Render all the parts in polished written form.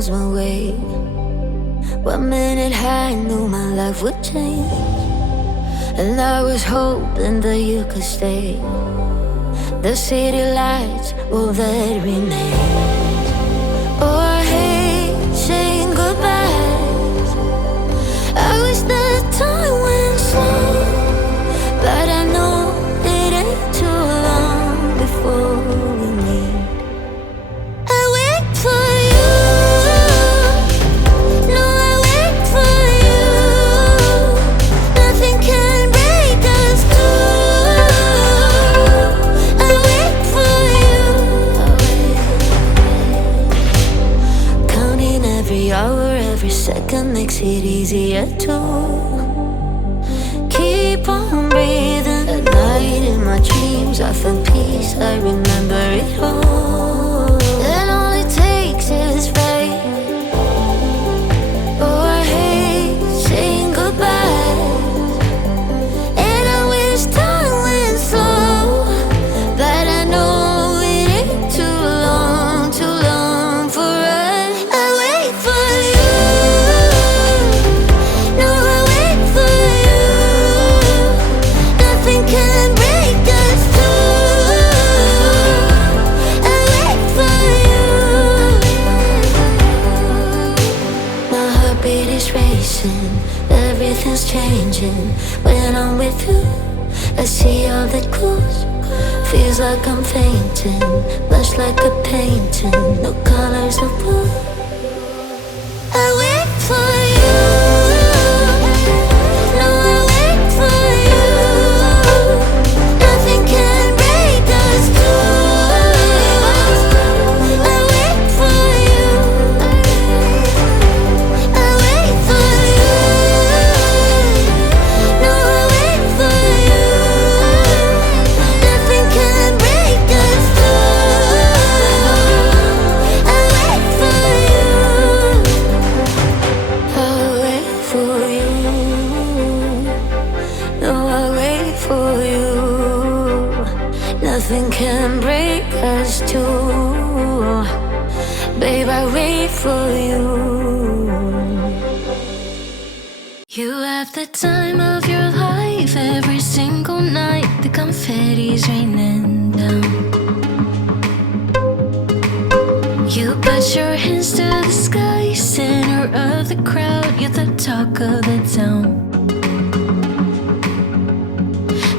lose my way. One minute I knew my life would change, and I was hoping that you could stay. The city lights, all that remains. Oh, I hate saying goodbyes. I wish that time went slow, but I know it ain't too long before we meet. I wait for you. No, I wait for you. Nothing can break us two. I wait for you. Counting every hour, every second makes it easier to keep on breathing. At night in my dreams I feel peace, I remember it all. And all it takes is faith. Oh, I hate saying goodbye, and I wish time went slow, but I know it ain't too long for us. I wait for you. No, I wait for you. Nothing can break us two. I wait for you. My heartbeat is racing, everything's changing. When I'm with you, I see all that glows. Feels like I'm fainting, much like a painting, no colors of blue. I wait for you. No, I wait for you. Nothing can break us two. I wait for you. I wait for you. No, I wait for you. Nothing can break us two. I wait for you. I'll wait for you. No, I'll wait for you. Nothing can break us two. Babe, I wait for you. You have the time of your life every single night. The confetti's raining down. You put your hands to the sky, center of the crowd. You're the talk of the town.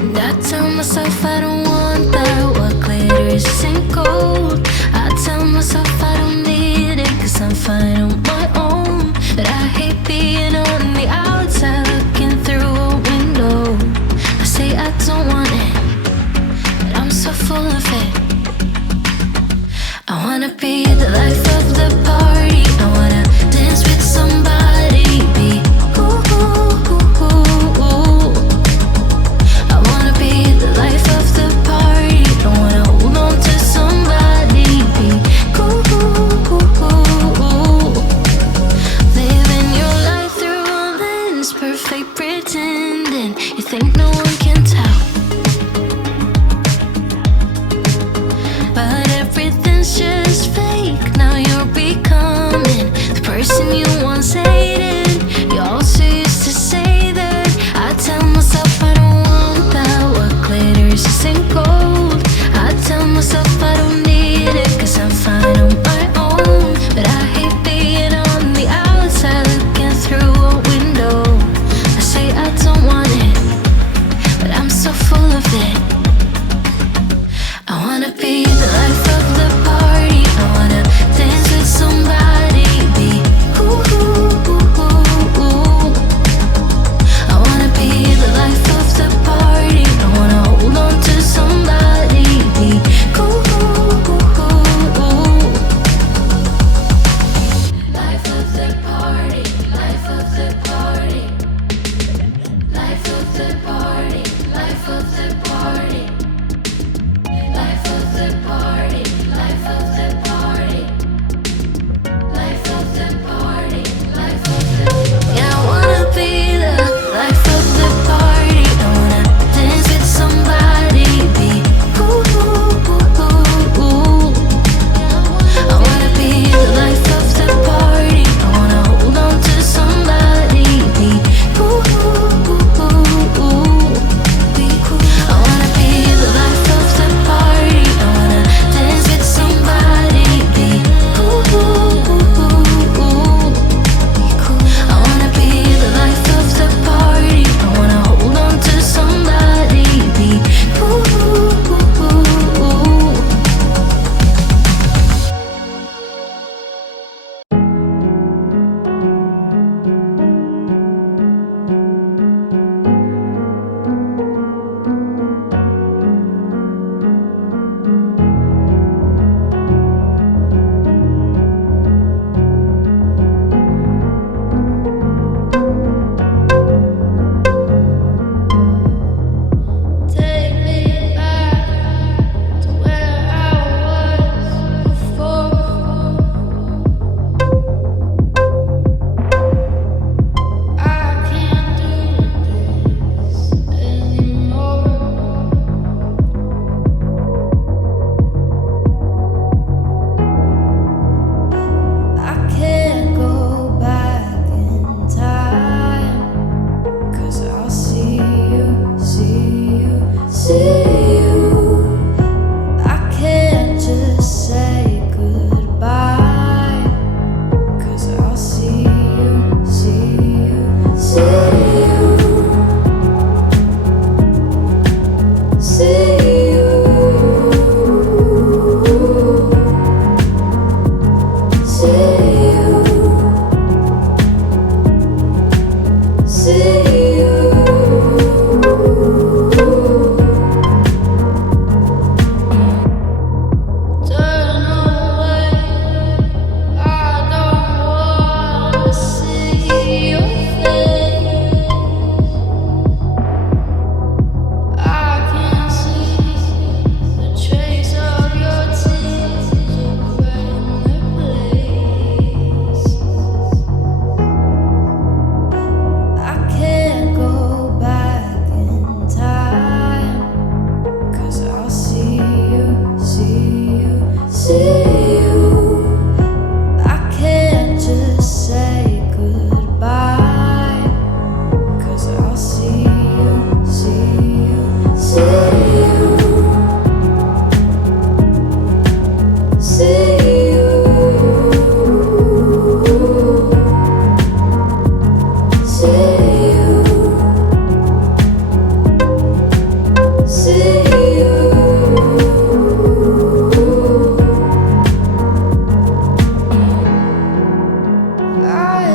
And I tell myself I don't want that. What glitters isn't gold. I tell myself I don't need it, 'cause I'm fine on my own. But I hate being on the outside looking through a window. I say I don't want it, but I'm so full of it. I wanna be the life of the party. I wanna dance with somebody. Be ooh, ooh, ooh, ooh, ooh. I wanna be the life of the party. I wanna hold on to somebody. Be ooh, ooh, ooh, ooh, ooh. I